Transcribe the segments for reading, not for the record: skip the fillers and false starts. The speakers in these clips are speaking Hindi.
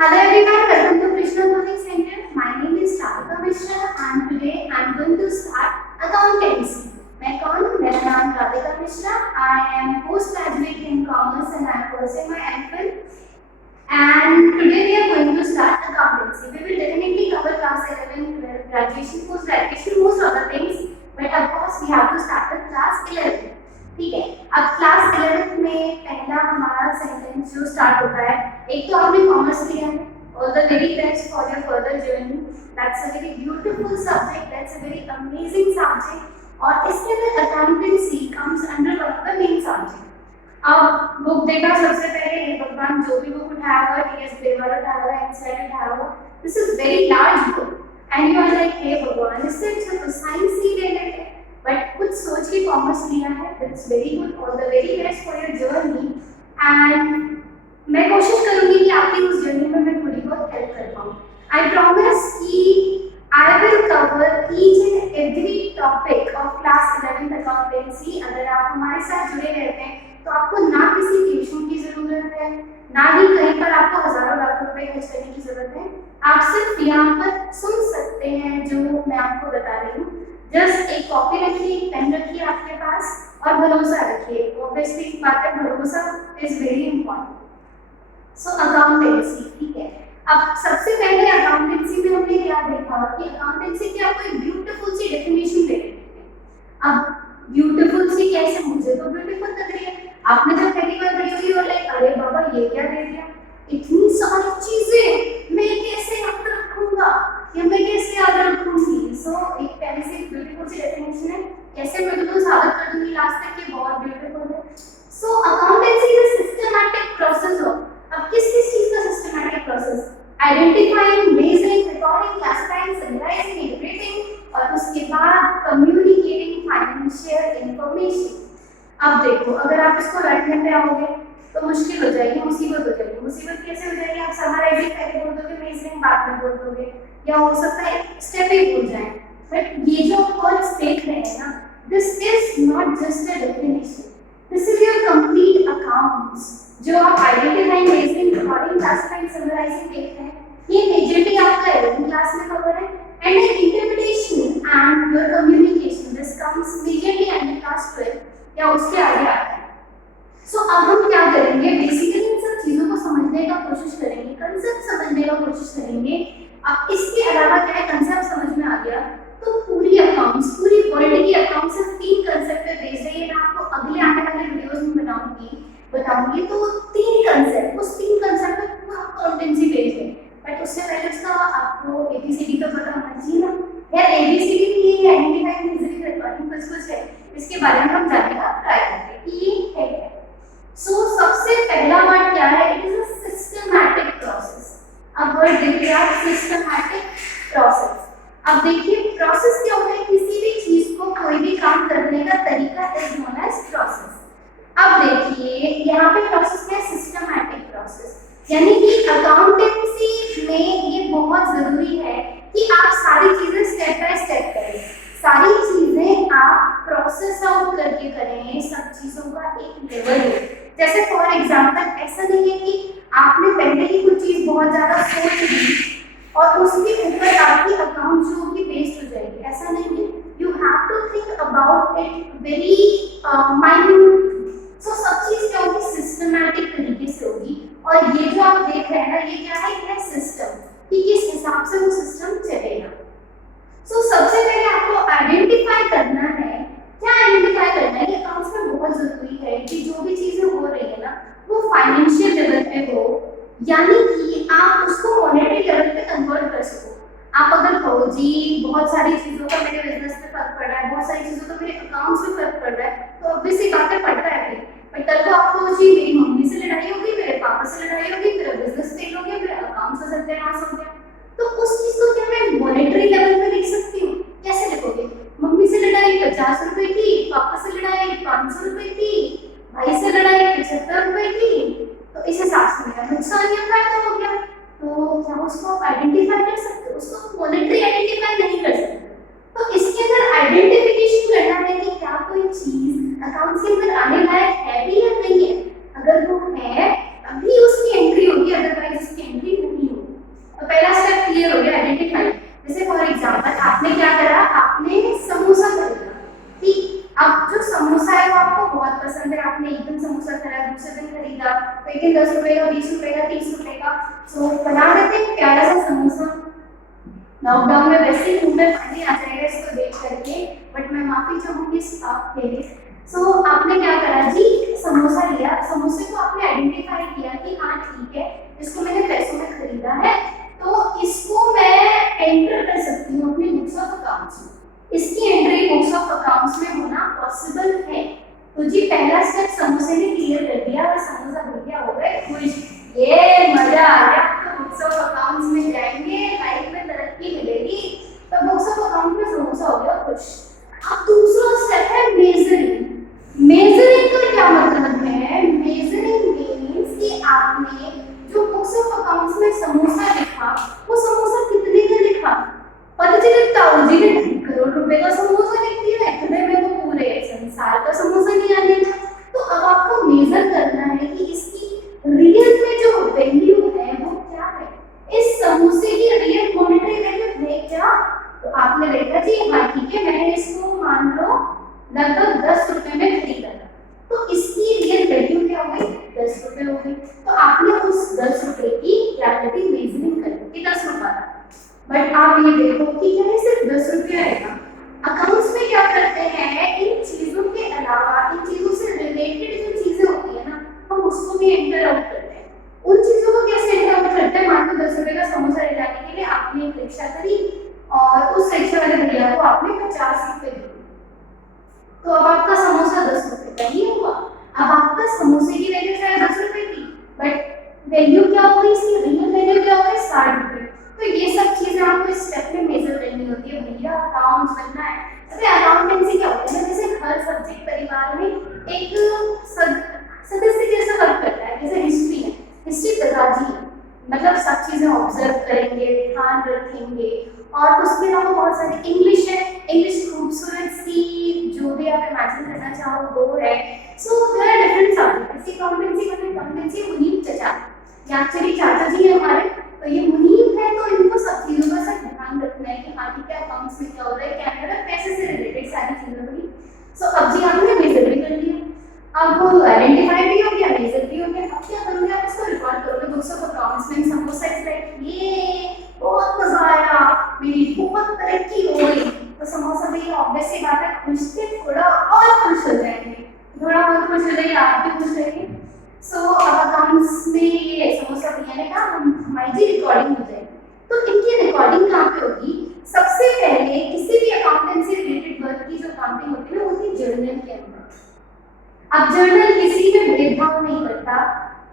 Hello everyone, welcome to Krishna Learning Center. My name is Radhika Mishra and today I am going to start accountancy. मैं कौन हूँ? मेरा नाम Radhika Mishra. I am post graduate in commerce and I am pursuing my MPhil. And today we are going to start accountancy. We will definitely cover class 11, 12, graduation, post graduation, most of the things. But of course we have to start with class 11. ठीक है. अब क्लास 11 में पहला हमारा सेंटेंस जो स्टार्ट होता है, एक तो आपने कॉमर्स लिया है, all the very best for your further journey. That's a very beautiful subject, that's a very amazing subject. और इसके अंदर accountancy comes under one of the main subject. अब बुक देखा सबसे पहले, हे भगवान, जो भी बुक उठाया हुआ, टीएस ग्रे वाला उठाया हुआ, इनसाइड उठाया हुआ, this is very large book and you are like hey भगवान, इससे अच्छा तो साइंस ही ले लेते. बट कुछ सोच के कॉमर्स लिया है, that's very good, all the very best for your journey. And मैं कोशिश करूंगी कि आपकी उस जर्नी में मैं थोड़ी बहुत हेल्प कर पाऊँ. आई प्रॉमिस कि I will cover each and every topic of class 11 accountancy. अगर आप हमारे साथ जुड़े रहते हैं तो आपको ना किसी ट्यूशन की जरूरत है, ना ही कहीं पर आपको हजारों लाख रुपए खर्च करने की जरूरत है. आप सिर्फ यहाँ पर सुन सकते हैं जो मैं आपको बता रही हूँ. जस्ट एक कॉपी रखिए, एक पेन रखिए आपके पास और भरोसा रखिए. ऑब्वियसली बात है, भरोसा is very important. So accountancy, ठीक है. अब सबसे पहले अकाउंटेंसी में हमने क्या देखा कि अकाउंटेंसी की आपको एक ब्यूटीफुल सी डेफिनेशन दे रही है. अब ब्यूटीफुल सी कैसे? मुझे तो ब्यूटीफुल लग रही है. आपने जब पहली बार पढ़ी होगी और लाइक अरे बाबा ये क्या दे दिया, इतनी सारी चीजें मैं कैसे याद रखूंगा या मैं कैसे याद रखूंगी. सो एक पहले से ब्यूटीफुल सी डेफिनेशन है, कैसे ब्यूटीफुल साबित कर दूंगी लास्ट तक कि बहुत ब्यूटीफुल है. So accountancy is a systematic process of, अब किस चीज का systematic process? Identifying, measuring, recording, classifying, summarising, interpreting और उसके बाद कम्युनिकेटिंग फाइनेंशियल इंफॉर्मेशन. अब देखो, अगर आप इसको रटने पे आओगे तो मुश्किल हो जाएगी, मुसीबत हो जाएगी. मुसीबत कैसे हो जाएगी? आप समराइजिंग पहले बोल दोगे, मेजरिंग बाद में बोल दोगे, या हो सकता है स्टेप ही भूल जाएं. बट ये जो वर्ड्स देख रहे हैं ना, this is not just a definition, this is your complete accounts. जो आप identifying, measuring, recording, classifying, summarising देख रहे हैं, ये मेजरली आपका 11th क्लास में कवर है. And interpretation and your communication, this comes majorly under class 12 या उसके आगे आता है. सो अब हम क्या करेंगे? बेसिकली इन सब चीजों को समझने का कोशिश करेंगे, कंसेप्ट समझने का कोशिश करेंगे. अब इसके अलावा क्या है, कंसेप्ट समझ में आ गया तो पूरी अकाउंट्स, पूरी वर्ल्ड की अकाउंट्स सिर्फ 3 कंसेप्ट पे बेस्ड है. ये मैं आपको अगले आने वाले वीडियोस में बताऊंगी. तो 3 कंसेप्ट, उस 3 कंसेप्ट पे पूरा अकाउंटेंसी बेस्ड है. बट उससे पहले उसका आपको एबीसीडी तो पता होना चाहिए ना. यार एबीसीडी नहीं है, आइडेंटिफाइंग, मेजरिंग, रिकॉर्डिंग, कुछ है, इसके बारे में हम जानने का ट्राई करते हैं कि ये है. सो सबसे पहला वर्ड क्या है? It is a systematic process. अब वर्ड देखिए आप, सिस्टमैटिक प्रोसेस. अब देखिए प्रोसेस क्या होता है? किसी भी चीज को, कोई भी काम करने का तरीका इज नोन एज प्रोसेस. अब देखिए यहाँ पे प्रोसेस क्या है? Systematic process. यानी कि अकाउंटेंसी में ये बहुत जरूरी है कि आप सारी चीजें स्टेप बाय स्टेप करें, सारी चीजें आप प्रोसेस आउट करके करें. सब चीजों का एक लेवल है. जैसे फॉर एग्जांपल ऐसा नहीं है कि आपने पहले ही कुछ चीज बहुत ज्यादा सोच ली और उसके ऊपर आपकी अकाउंट जो होगी बेस्ड हो जाएगी, ऐसा नहीं है. You have to think about it very minute. सो सब चीज क्या होगी? सिस्टमैटिक तरीके से होगी. और ये जो आप देख रहे हैं ना, ये क्या है? ये है सिस्टम, कि किस हिसाब से वो सिस्टम चलेगा. सो सबसे पहले आपको आइडेंटिफाई करना है. क्या आइडेंटिफाई करना है? ये अकाउंट्स में बहुत जरूरी है कि जो भी चीजें हो रही है ना, वो फाइनेंशियल लेवल पे हो, यानी कि आप उसको मॉनेटरी लेवल पे कन्वर्ट कर सको. आप अगर कहो जी बहुत सारी चीजों का मेरे बिजनेस पे फर्क पड़ रहा है, बहुत सारी चीजों का मेरे अकाउंट्स पे फर्क पड़ रहा है, तो ऑब्वियसली बातें पड़ता है. बट कल को आपको जी मेरी मम्मी से लड़ाई होगी, मेरे पापा से लड़ाई होगी, मेरा बिजनेस फेल हो गया, मेरा अकाउंट से सत्यानाश हो गया, तो उस चीज को क्या मैं मॉनेटरी लेवल पे लिख सकती हूँ? कैसे लिखोगे? मम्मी से लड़ाई 50 रुपए की, पापा से लड़ाई 500 रुपए की, भाई से लड़ाई 75 रुपए की, तो इस हिसाब से मेरा नुकसान या फायदा हो गया. तो क्या उसको आप आइडेंटिफाई कर सकते हो? उसको मॉनेटरी आइडेंटिफाई नहीं कर सकते. तो इसके अंदर आइडेंटिफिकेशन करना है कि क्या कोई चीज अकाउंट के अंदर आने लायक है भी या नहीं है. अगर वो है तभी उसकी एंट्री ₹20 का, ₹30 का। सो बना लेते हैं प्यारा सा समोसा। लॉकडाउन में वैसे ही मुंह में पानी आ जाएगा इसको देख करके, बट मैं माफी चाहूंगी स्टाफ के लिए। सो आपने क्या करा जी, समोसा लिया, समोसे को आपने आइडेंटिफाई किया कि हाँ ठीक है, इसको मैंने पैसों में खरीदा है, तो इसको मैं एंटर कर सकती हूँ अपनी बुक्स ऑफ अकाउंट्स में। इसकी एंट्री बुक्स ऑफ अकाउंट्स में होना पॉसिबल है। तो जी पहला स्टेप समोसे ने क्लियर कर दिया और समोसा भैया हो गए खुश। ये मजा आ गया, तो बुक्स ऑफ अकाउंट्स में जाएंगे, लाइफ में तरक्की मिलेगी। तो बुक्स ऑफ अकाउंट में समोसा हो गया खुश। अब दूसरा स्टेप है मेजरिंग। मेजरिंग का क्या मतलब है? मेजरिंग मींस कि आपने जो बुक्स ऑफ अकाउंट्स में समोसा लिखा, वो समोसा कितने का लिखा? पता चले ताऊजी ने ₹2 करोड़ का समोसा लिख दिया, इतने में तो पूरे संसार का समोसा नहीं आ गया। तो अब आपको मेजर करना है कि इसकी रियल में जो वैल्यू है वो क्या है, इस समोसे की रियल मॉनेटरी वैल्यू है क्या? तो आपने देखा जी हाँ ठीक है, मैंने इसको मान लो लगभग ₹10 में खरीदा, तो इसकी रियल वैल्यू क्या हो गई? ₹10 हो गई। तो आपने उस ₹10 की क्वालिटी मेजरिंग कर ली कि ₹10 था। बट आप ये देखो कि क्या ये सिर्फ ₹10 रहेगा? अकाउंट्स में क्या करते हैं, इन चीजों के अलावा, इन चीजों से रिलेटेड जो चीजें होती है ना, हम उसको भी एंटर आउट करते हैं। उन चीजों को कैसे एंटर आउट करते हैं? मान लो ₹10 का समोसा ले जाने के लिए आपने एक रिक्शा करी और उस रिक्शा वाले भैया को आपने ₹50 दिए, तो अब आपका समोसा ₹10 का ही हुआ। अब आपका समोसे की वैल्यू शायद ₹10 थी, बट वैल्यू क्या हो गई, इसकी रियल वैल्यू क्या हो गई? ₹60। तो ये सब चीजें आपको इस स्टेप में मेजर करनी होती है। भैया अकाउंट्स बनना है, अरे अकाउंटेंसी क्या होती है ना, जैसे हर सब्जेक्ट परिवार में एक सदस्य जैसा वर्क करता है। जैसे हिस्ट्री है, हिस्ट्री दादाजी है, मतलब सब चीजें ऑब्जर्व करेंगे, ध्यान रखेंगे। और उसके अलावा बहुत सारी इंग्लिश है, इंग्लिश खूबसूरत सी जो भी आप इमेजिन करना चाहो वो है। So there are different subjects. Accountancy मतलब अकाउंटेंसी मुनीब चचा, या एक्चुअली चाचा जी है हमारे, तो ये मुनीब है, तो इनको सब चीजों का सब ध्यान रखना है कि हाँ ठीक है अकाउंट्स में क्या हो रहा है, क्या कर रहा है, पैसे से रिलेटेड सारी चीजें होगी। सो अब जी आपने मेजर भी कर लिया, अब आइडेंटिफाई भी हो गया, मेजर भी हो गया। अब क्या करोगे, आप इसको रिकॉर्ड करोगे बुक्स ऑफ अकाउंट्स में। समोसा इज लाइक ये बहुत मजा आया, मेरी बहुत तरक्की हो गई। तो समोसा भैया ऑब्वियस सी बात है खुश थे, थोड़ा और खुश हो जाएंगे, थोड़ा और खुश हो जाएंगे, आप भी खुश रहेंगे। सो अब अकाउंट्स में ये समोसा भैया ने कहा हमारी जी रिकॉर्डिंग हो जाएगी। तो इनकी रिकॉर्डिंग कहाँ पे होगी? सबसे पहले किसी भी अकाउंटेंसी रिलेटेड वर्क की जो अकाउंटिंग होती है ना, वो जर्नल के अंदर। अब जर्नल किसी में भेदभाव नहीं करता,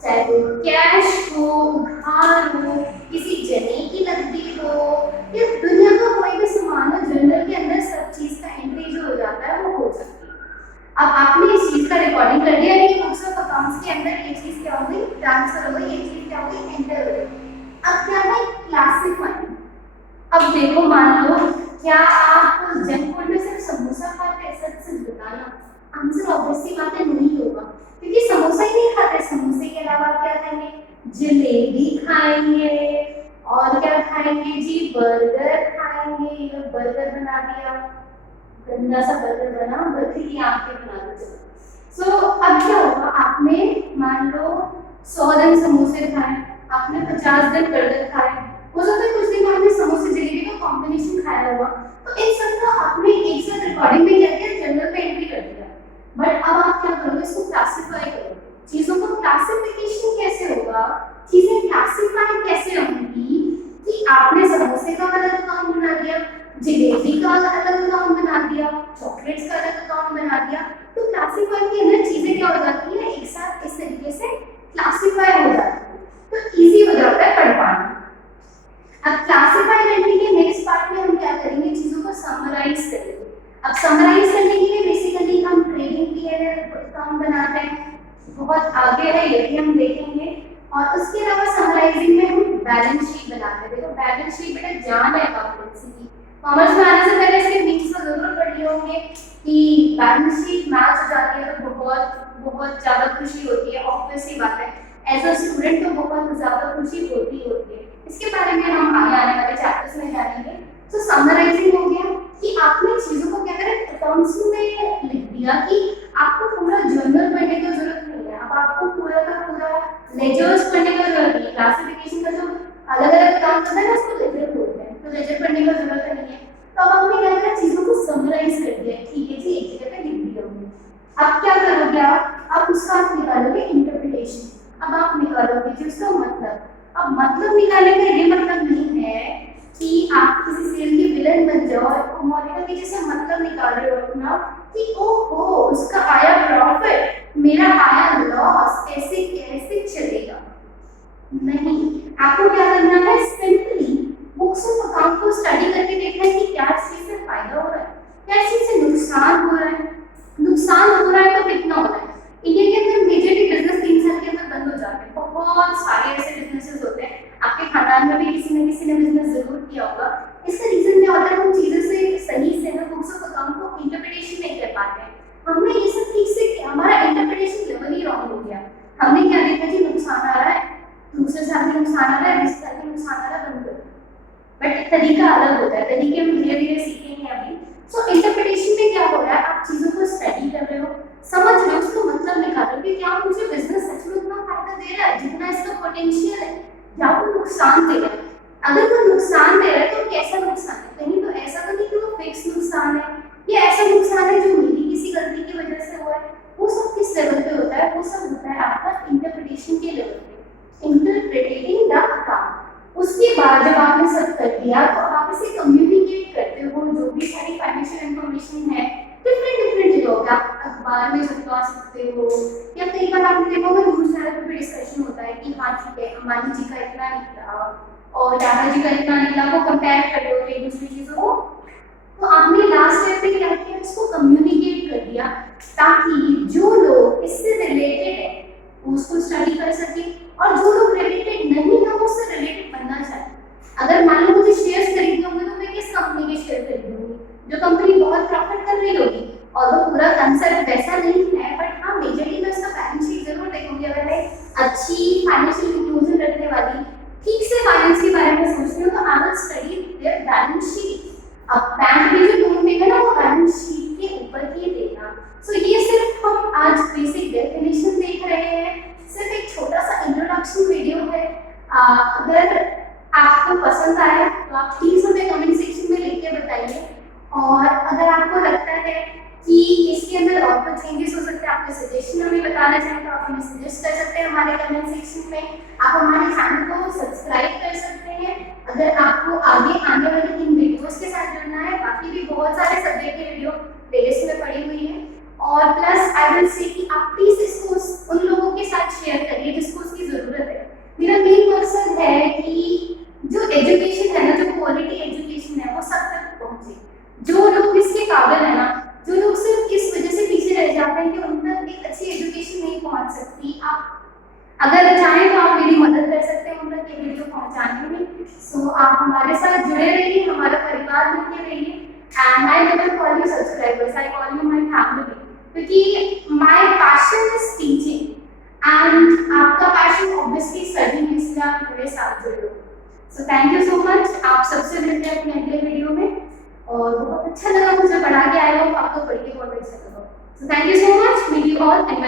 चाहे वो कैश हो, उधार हो, किसी जने की नकदी हो, या दुनिया का कोई भी सामान हो, जर्नल के अंदर सब चीज का एंट्री जो हो जाता है वो हो सकती है। अब आपने इस चीज का रिकॉर्डिंग कर दिया कि बुक्स ऑफ अकाउंट्स के अंदर ये चीज क्या हो गई, ट्रांसफर हो गई, ये चीज क्या हो गई, एंटर हो गई। अब क्या है क्लासिफाइंग। अब देखो मान लो क्या आप जंक फूड में सिर्फ समोसा खाते हैं? सच सच बताना, आंसर ऑब्वियसली बात है नहीं होगा, क्योंकि समोसा ही नहीं खाते। समोसे के अलावा क्या खाएंगे? जलेबी खाएंगे, और क्या खाएंगे जी? बर्गर खाएंगे। ये बर्गर बना दिया, गंदा सा बर्गर बना, बर्गर की आंखें बना दो। सो अब क्या होगा, आपने मान लो 100 दिन समोसे खाए, आपने 50 दिन बर्गर खाए, हो सकता है कुछ दिन आपने समोसे जलेबी का कॉम्बिनेशन खाया हुआ। तो इन सब का आपने एक साथ रिकॉर्डिंग में क्या किया, जर्नल में एंट्री कर दिया। बट अब आप क्या करोगे, इसको क्लासिफाई करोगे। चीजों को क्लासिफिकेशन कैसे होगा, चीजें क्लासिफाई कैसे होंगी कि आपने समोसे का अलग अकाउंट बना दिया, जलेबी का अलग अकाउंट बना दिया, चॉकलेट्स का अलग अकाउंट बना दिया। तो क्लासिफाई के अंदर चीजें क्या हो जाती है, एक साथ इस तरीके से क्लासिफाई हो जाती है, तो इजी हो जाता है पढ़ पाना। अब क्लासिफाई करने के नेक्स्ट पार्ट में हम क्या करेंगे, चीजों को समराइज करेंगे। अब समराइज करने के लिए बेसिकली हम ट्रेडिंग पीएनएल अकाउंट बनाते हैं, बहुत आगे है ये भी हम देखेंगे। और उसके अलावा समराइजिंग में हम बैलेंस शीट बनाते हैं। देखो बैलेंस शीट बेटा जान है अकाउंटेंसी की, कॉमर्स में आने से पहले इसके मीन्स तो जरूर पढ़ लिए होंगे कि बैलेंस शीट मैच हो जाती है तो बहुत बहुत ज्यादा खुशी होती है, ऑब्वियस सी बात है। एज अ स्टूडेंट तो बहुत ज्यादा खुशी होती है। इसके बारे में हम आगे आने वाले चैप्टर्स में जानेंगे। तो समराइजिंग हो गया कि आपने चीजों को क्या करें, अकाउंट्स में लिख दिया कि आपको पूरा जर्नल पढ़ने की जरूरत नहीं है, अब आपको पूरा का पूरा लेजर्स पढ़ने का जरूरत नहीं, क्लासिफिकेशन का जो अलग अलग काम होता है ना उसको लेजर बोलते हैं, तो लेजर पढ़ने का जरूरत नहीं है। तो अब आपने क्या करा, चीजों को समराइज कर दिया, ठीक है जी, एक जगह पे लिख दिया होंगे। अब क्या करोगे आप उसका आप निकालोगे इंटरप्रिटेशन, अब आप निकालोगे जी उसका मतलब। अब मतलब निकालने का ये मतलब नहीं है कि आप किसी सीरियल के विलन बन जाओ और मोनिका के जैसे मतलब निकाल रहे हो अपना कि ओहो उसका आया प्रॉफिट, मेरा आया लॉस, ऐसे कैसे चलेगा। नहीं, आपको क्या करना है, सिंपली बुक्स ऑफ अकाउंट को स्टडी करके देखना है कि क्या चीज से फायदा हो रहा है, क्या चीज से नुकसान हो रहा है। नुकसान हो रहा है तो कितना हो रहा है। इंडिया के अंदर मेजरली बिजनेस 3 साल के अंदर बंद हो जाते हैं, बहुत सारे ऐसे बिजनेसेस होते हैं, आपके खानदान में भी किसी न किसी ने बिजनेस जरूर किया होगा। इसका रीजन क्या होता है, हम चीजों से सही से ना बुक्स ऑफ अकाउंट को इंटरप्रिटेशन नहीं कर पाते हैं। हमने ये सब ठीक से किया, हमारा इंटरप्रिटेशन लेवल ही रॉन्ग हो गया। हमने क्या देखा जी, नुकसान आ रहा है, दूसरे साल में नुकसान आ रहा है, इस साल में नुकसान आ रहा है, बंद कर। बट तरीका अलग होता है, तरीके हम धीरे धीरे सीखेंगे अभी। सो इंटरप्रिटेशन में क्या हो रहा है, आप चीजों को स्टडी कर रहे हो, समझ रहे हो, उसको मतलब निकाल रहे हो कि क्या मुझे बिजनेस सच में उतना फायदा दे रहा है जितना इसका पोटेंशियल है, या वो नुकसान दे रहा है। अगर वो नुकसान दे रहा है तो कैसा नुकसान है, कहीं तो ऐसा तो नहीं कि वो फिक्स नुकसान है, या ऐसा नुकसान है जो मेरी किसी गलती की वजह से हुआ है। वो सब किस लेवल पे होता है, वो सब होता है आपका इंटरप्रिटेशन के लेवल पे, इंटरप्रिटेटिंग द अकाउंट। उसके बाद जब आपने सब कर दिया तो आप इसे कम्युनिकेट करते हो, जो भी सारी फाइनेंशियल इंफॉर्मेशन है डिफरेंट जगहों पे, आप अखबार में छपवा सकते हो, या कई बार आपने देखा होगा न्यूज चैनल पे डिस्कशन होता है कि हाँ ठीक है अंबानी जी का इतना निकला और टाटा जी का इतना निकला, वो कंपेयर कर रहे हो एक दूसरी चीजों को। तो आपने लास्ट स्टेप पे क्या किया, इसको कम्युनिकेट कर दिया ताकि जो लोग इससे रिलेटेड है उसको स्टडी कर सके, और जो लोग रिलेटेड नहीं है वो उससे रिलेटेड बनना चाहे। अगर मान लो मुझे शेयर्स खरीदने होंगे तो मैं किस कंपनी के शेयर खरीदूंगी, जो कंपनी बहुत प्रॉफिट कर रही होगी, और वो पूरा कंसेप्ट वैसा नहीं है, बट हाँ मेजरली मैं उसका बैलेंस शीट जरूर देखूंगी। अगर मैं अच्छी फाइनेंशियल इंक्लूजन रखने वाली, ठीक से फाइनेंस के बारे में सोचती हूँ, तो I will study their balance sheet. अब बैंक में जो लोन देगा ना वो बैलेंस शीट के ऊपर ही देगा। सो ये सिर्फ हम आज बेसिक डेफिनेशन देख रहे हैं, सिर्फ एक छोटा सा इंट्रोडक्शन वीडियो है। अगर आपको पसंद आया तो आप प्लीज हमें कमेंट सेक्शन में लिख के बताइए, और अगर आपको लगता है कि इसके अंदर और कुछ चेंजेस हो सकते हैं, आपके सजेशन हमें बताना चाहें तो आप हमें सजेस्ट कर सकते हैं हमारे कमेंट सेक्शन में। आप हमारे चैनल को सब्सक्राइब कर सकते हैं अगर आपको आगे आने वाले इन वीडियोस के साथ जुड़ना है। बाकी भी बहुत सारे सब्जेक्ट के वीडियो प्लेलिस्ट में पड़ी हुई है, और प्लस आई विल से कि आप प्लीज इसको उन लोगों के साथ शेयर करिए जिसको उसकी जरूरत है। मेरा मेन मकसद है कि जो एजुकेशन है ना, जो क्वालिटी एजुकेशन है वो सब तक पहुंचे। जो लोग इसके काबिल है ना, जो लोग सिर्फ इस वजह से पीछे रह जाते हैं कि उन तक एक अच्छी एजुकेशन नहीं पहुंच सकती, आप अगर चाहें तो आप मेरी मदद कर सकते हैं उन तक ये वीडियो पहुंचाने में। सो आप हमारे साथ जुड़े रहिए, हमारा परिवार बनके रहिए, and I never call you subscribers, I call you my family, क्योंकि my passion is teaching and आपका पैशन ऑब्वियसली स्टडी है, इसलिए आप मेरे साथ जुड़े हो। So thank you so much. आप सबसे मिलते हैं अपने अगले वीडियो में, और बहुत अच्छा लगा मुझे पढ़ा के आए हो, आपको पढ़ के बहुत अच्छा लगा। So thank you so much, meet you all and